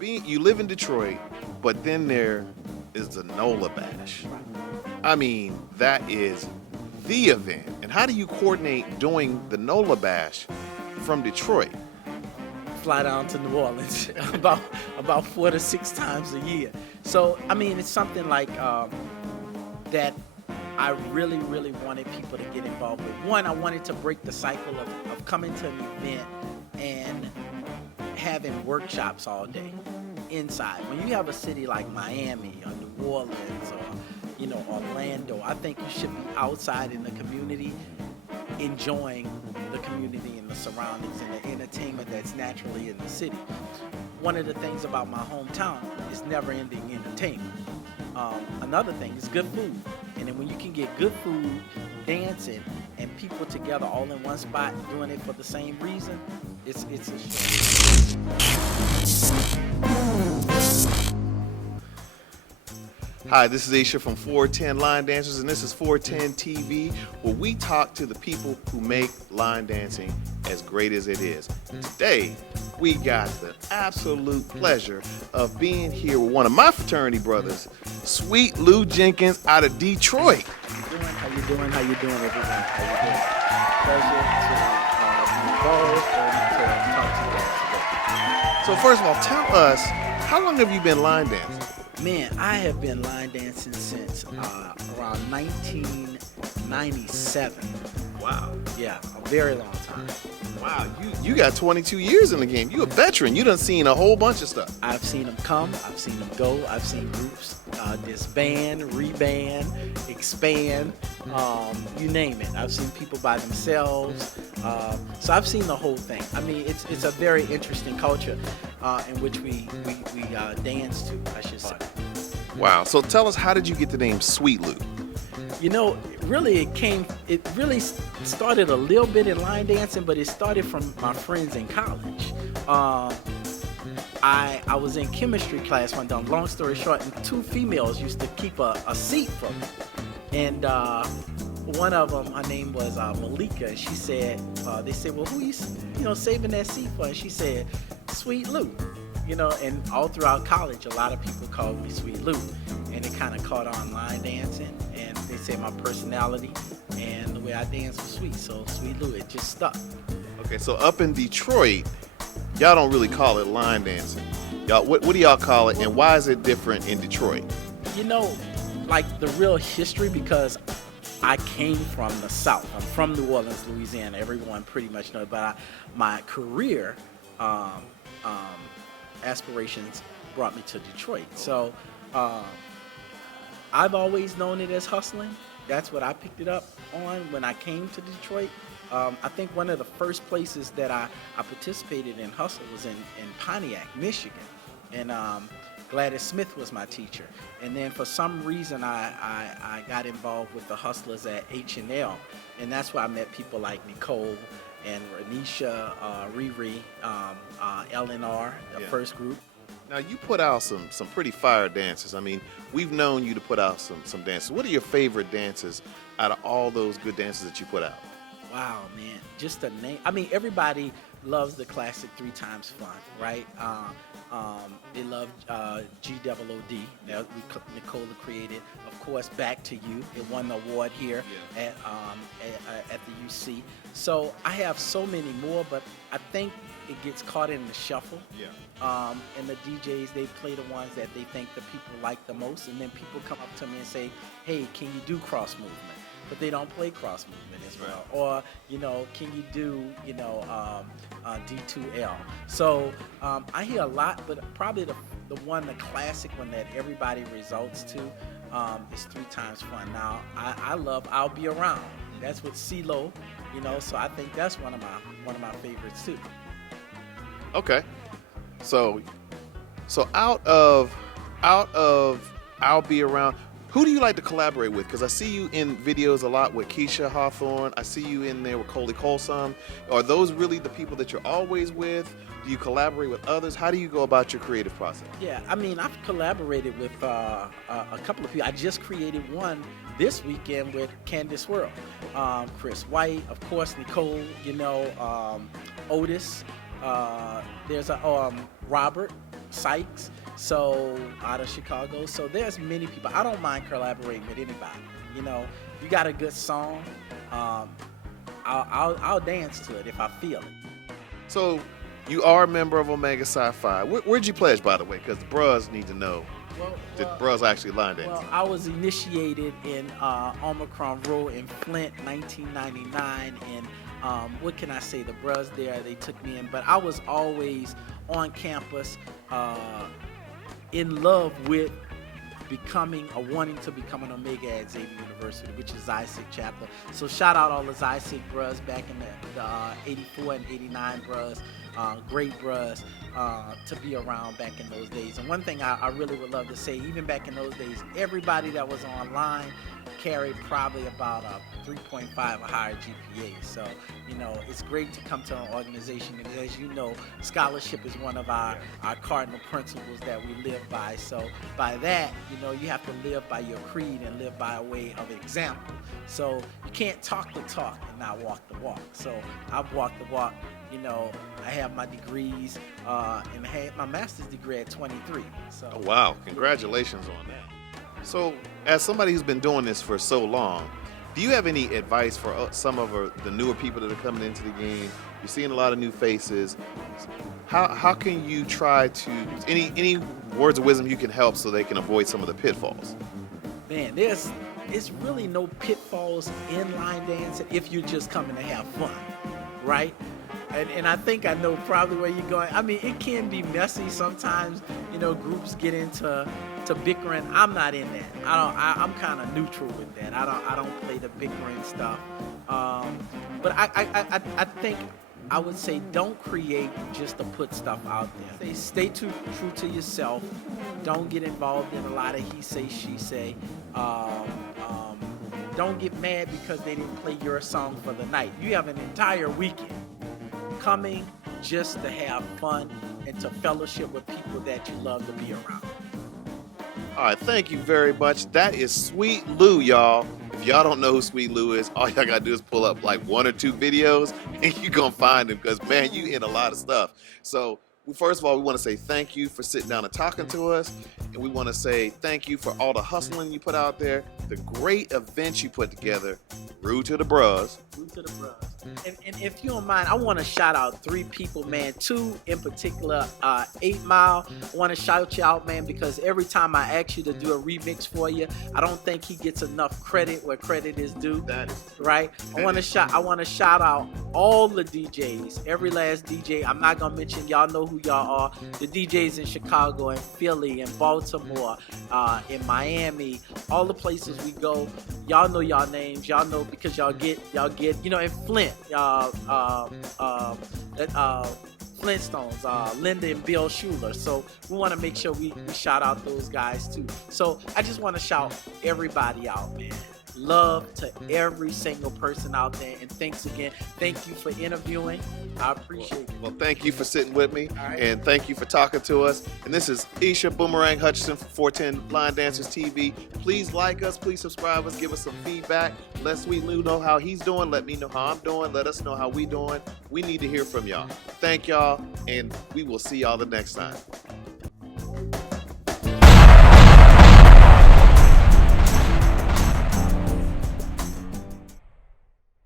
you live in Detroit, but then there is the Nola Bash. I mean, that is the event. And how do you coordinate doing the Nola Bash from Detroit? Fly down to New Orleans about 4 to 6 times a year. So I mean, it's something like that. I really, really wanted people to get involved with. One, I wanted to break the cycle of coming to an event and having workshops all day inside. When you have a city like Miami or New Orleans or Orlando, I think you should be outside in the community, enjoying the community and the surroundings and the entertainment that's naturally in the city. One of the things about my hometown is never-ending entertainment. Another thing is good food. And then when you can get good food, dancing, and people together all in one spot doing it for the same reason, it's a show. Hi, this is Aisha from 410 Line Dancers, and this is 410 TV, where we talk to the people who make line dancing as great as it is. Today, we got the absolute pleasure of being here with one of my fraternity brothers, Sweet Lou Jenkins out of Detroit. How you doing, everyone? How you doing? Pleasure to be involved and to talk to you guys today. So first of all, tell us, how long have you been line dancing? Man, I have been line dancing since around 1997. Wow. Yeah, a very long time. Wow, you got 22 years in the game. You a veteran. You done seen a whole bunch of stuff. I've seen them come. I've seen them go. I've seen groups disband, reband, expand, you name it. I've seen people by themselves. So I've seen the whole thing. I mean, it's a very interesting culture in which we dance to, I should say. Wow. So tell us, how did you get the name Sweet Lou? You know, really it really started a little bit in line dancing, but it started from my friends in college. I was in chemistry class one time, long story short, and 2 females used to keep a seat for me. And one of them, her name was Malika, and she said, they said, well, who you saving that seat for? And she said, Sweet Lou. And all throughout college, a lot of people called me Sweet Lou. And it kind of caught on line dancing, and they said my personality and the way I dance was sweet, so Sweet Lou, it just stuck. Okay, so up in Detroit, y'all don't really call it line dancing. Y'all, what do y'all call it, and why is it different in Detroit? Like the real history, because I came from the South. I'm from New Orleans, Louisiana. Everyone pretty much knows, but my career aspirations brought me to Detroit. So I've always known it as hustling. That's what I picked it up on when I came to Detroit. I think one of the first places that I participated in hustle was in Pontiac, Michigan. And Gladys Smith was my teacher. And then for some reason, I got involved with the hustlers at H&L. And that's where I met people like Nichol and Renisha, Riri, LNR, the first group. Now, you put out some pretty fire dances. I mean, we've known you to put out some dances. What are your favorite dances out of all those good dances that you put out? Wow, man, just the name. I mean, everybody loves the classic 3 Times Fun, right? They love GOOD that Nichol created. Of course, Back to You. It won the award here at the UC. So I have so many more, but I think it gets caught in the shuffle. And the DJs, they play the ones that they think the people like the most, and then people come up to me and say, hey, can you do cross movement? But they don't play cross movement as well. Or, can you do, D2L? So I hear a lot, but probably the classic one that everybody results to is 3 Times Fun. Now, I love I'll Be Around. That's with CeeLo, so I think that's one of my favorites too. Okay. So out of I'll Be Around, who do you like to collaborate with? Because I see you in videos a lot with Keisha Hawthorne. I see you in there with Choly Colson. Are those really the people that you're always with? Do you collaborate with others? How do you go about your creative process? Yeah, I mean, I've collaborated with a couple of people. I just created one this weekend with Candace World, Chris White, of course, Nicole, Otis. There's a Robert Sykes, so out of Chicago. So there's many people. I don't mind collaborating with anybody. You know, you got a good song, I'll dance to it if I feel it. So you are a member of Omega Sci-Fi. Where'd you pledge, by the way? Because the bros need to know. Did bros actually line dance? Well, I was initiated in Omicron Row in Flint, 1999, and what can I say? The bros there, they took me in, but I was always on campus, in love with wanting to become an Omega at Xavier University, which is Xi chapter. So shout out all the Xi bros back in the 84 and 89 bros. Great bros to be around back in those days. And one thing I really would love to say, even back in those days, everybody that was online carried probably about a 3.5 or higher GPA. So, you know, it's great to come to an organization. And as you know, scholarship is one of our cardinal principles that we live by. So by that, you know, you have to live by your creed and live by a way of example. So you can't talk the talk and not walk the walk. So I've walked the walk. You know, I have my degrees and I had my master's degree at 23. So. Oh, wow. Congratulations on that. So as somebody who's been doing this for so long, do you have any advice for some of the newer people that are coming into the game? You're seeing a lot of new faces. How can you try to, any words of wisdom you can help so they can avoid some of the pitfalls? Man, it's really no pitfalls in line dancing if you're just coming to have fun, right? And I think I know probably where you're going. I mean, it can be messy sometimes. You know, groups get into bickering. I'm not in that. I'm kind of neutral with that. I don't play the bickering stuff. But I think I would say don't create just to put stuff out there. Stay true to yourself. Don't get involved in a lot of he say, she say. Don't get mad because they didn't play your song for the night. You have an entire weekend coming just to have fun and to fellowship with people that you love to be around. All right, thank you very much. That is Sweet Lou, y'all. If y'all don't know who Sweet Lou is, all y'all gotta do is pull up like 1 or 2 videos and you're gonna find him because, man, you in a lot of stuff. So first of all, we want to say thank you for sitting down and talking to us. And we want to say thank you for all the hustling you put out there, the great events you put together. Rude to the bros. Rude to the bros. And if you don't mind, I want to shout out 3 people, man. 2 in particular, 8 Mile. I want to shout you out, man, because every time I ask you to do a remix for you, I don't think he gets enough credit where credit is due. That is right. I want to shout out all the DJs, every last DJ. I'm not gonna mention, y'all know who y'all are. The DJs in Chicago and Philly and Baltimore, in Miami, all the places we go. Y'all know y'all names. Y'all know because y'all get, you know, in Flint, Flintstones, Linda and Bill Schuler. So we want to make sure we shout out those guys too. So I just want to shout everybody out, man. Love to every single person out there, and thanks again. Thank you for interviewing. I appreciate it. Well, thank you for sitting with me, right. And thank you for talking to us. And this is Isha Boomerang Hutchinson for 410 Line Dancers TV. Please like us, please subscribe us, give us some feedback. Let Sweet Lou know how he's doing. Let me know how I'm doing. Let us know how we doing. We need to hear from y'all. Thank y'all, and we will see y'all the next time.